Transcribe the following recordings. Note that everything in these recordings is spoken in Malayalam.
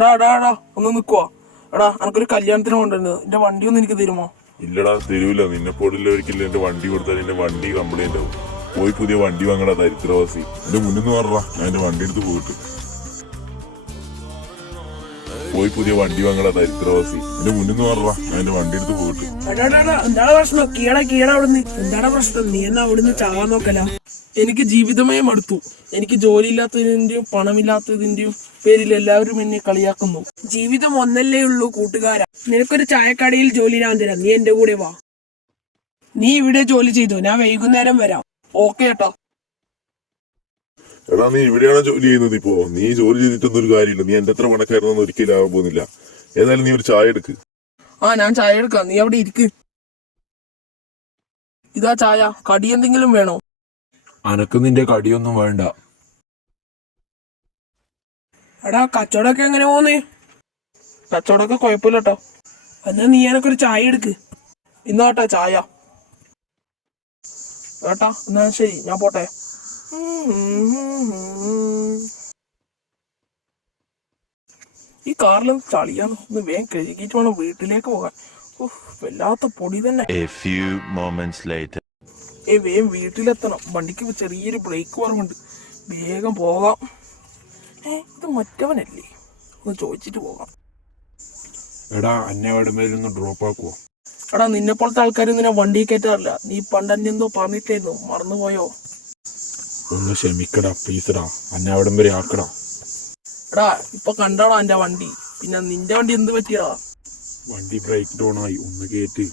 എടാ എടാ എടാ ഒന്ന് നിക്കുവാ? എടാ എനക്കൊരു കല്യാണത്തിന് കൊണ്ടുവരുന്നത്. എന്റെ വണ്ടി ഒന്ന് എനിക്ക് തരുമോ? ഇല്ലടാ തരൂല. നിന്നെ പോലുള്ളവർക്കില്ല എന്റെ വണ്ടി കൊടുത്താൽ എന്റെ വണ്ടി കംപ്ലൈന്റ് ആവും. പോയി പുതിയ വണ്ടി വാങ്ങടാ ദരിദ്രവാസി. എന്റെ മുന്നിൽ നിന്ന് പറഞ്ഞാ ഞാൻ എന്റെ വണ്ടി എടുത്ത് പോയിട്ട് പോയി പുതിയ വണ്ടി വാങ്ങണ ദരിദ്രവാസി. എന്റെ മുന്നിൽ നിന്ന് പറഞ്ഞാ ഞാൻ എന്റെ വണ്ടി എടുത്ത് പോയിട്ട്. എന്താണ് പ്രശ്നം? കീഴ കീഴ അവിടുന്ന്. എന്താണ് പ്രശ്നം? നീ എന്നാ അവിടുന്ന് ചാവാൻ നോക്കല? എനിക്ക് ജീവിതമേ മടുത്തു. എനിക്ക് ജോലി ഇല്ലാത്തതിന്റെയും പണമില്ലാത്തതിന്റെയും പേരിൽ എല്ലാവരും എന്നെ കളിയാക്കുന്നു. ജീവിതം ഒന്നല്ലേ ഉള്ളൂ കൂട്ടുകാരാ. നിനക്കൊരു ചായക്കടയിൽ ജോലി ഞാൻ തരാം. നീ എന്റെ കൂടെ വാ. നീ ഇവിടെ ജോലി ചെയ്തു. ഞാൻ വൈകുന്നേരം വരാം. ഓക്കെ കേട്ടോ എടാ നീ ഇവിടെയാണോ ജോലി ചെയ്യുന്നത് ഇപ്പോ? നീ ജോലി ചെയ്തിട്ടൊന്നും ഒരു കാര്യമില്ല. നീ എന്റെ അത്ര പണക്കാരനൊന്നും ഒരിക്കലും ആവാൻ പോകുന്നില്ല. ഏതായാലും നീ ഒരു ചായ എടുക്ക്. ആ ഞാൻ ചായ എടുക്കാം. നീ അവിടെ ഇരിക്ക്. ഇതാ ചായ. കടി എന്തെങ്കിലും വേണോ? അനക്ക് നിന്റെ കടിയൊന്നും വേണ്ട. എടാ കച്ചവടമൊക്കെ എങ്ങനെ പോന്നേ കച്ചവടമൊക്കെ കുഴപ്പമില്ല കേട്ടോ എന്നാ നീ എനക്കൊരു ചായ എടുക്ക്. ഇന്നാട്ടാ ചായ. ഏട്ടാ എന്നാ ശരി ഞാൻ പോട്ടെ. ഈ കാറിലും ചളിയാന്ന് ഒന്ന് വേഗം കഴുകിയിട്ട് വേണം വീട്ടിലേക്ക് പോകാൻ. ഉഫ്, വല്ലാത്ത പൊടി തന്നെ. ഏ വേഗം വീട്ടിലെത്തണം. വണ്ടിക്ക് ചെറിയൊരു ബ്രേക്ക് കുറവുണ്ട്. വേഗം പോകാം. ഏ ഇത് മറ്റവനല്ലേ? ഒന്ന് ചോദിച്ചിട്ട് പോകാം. എടാ എവിടെമേലൊന്ന് ഡ്രോപ്പ് ആക്കുവോ? എടാ നിന്നെ പോലത്തെ ആൾക്കാർ നിന്നെ വണ്ടി കയറ്റാറില്ല. നീ പണ്ട് എന്തോ പറഞ്ഞിട്ടായിരുന്നു മറന്നുപോയോ? ഒന്ന് ക്ഷമിക്കടാ പ്ലീസടാ അന്നെ അവിടം വരെ ആക്കടാ. എടാ ഇപ്പൊ കണ്ടാടാ എന്റെ വണ്ടി? പിന്നെ നിന്റെ വണ്ടി എന്ത് പറ്റിയാ വണ്ടി ബ്രേക്ക് ഡൗൺ ആയി. ഒന്ന് കേറ്റ്.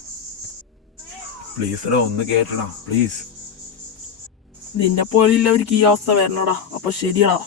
പ്ലീസടാ ഒന്ന് കേറ്റടാ പ്ലീസ് നിന്നെ പോലെയുള്ളവർക്ക് ഈ അവസ്ഥ വരണടാ. അപ്പൊ ശരിയടാ.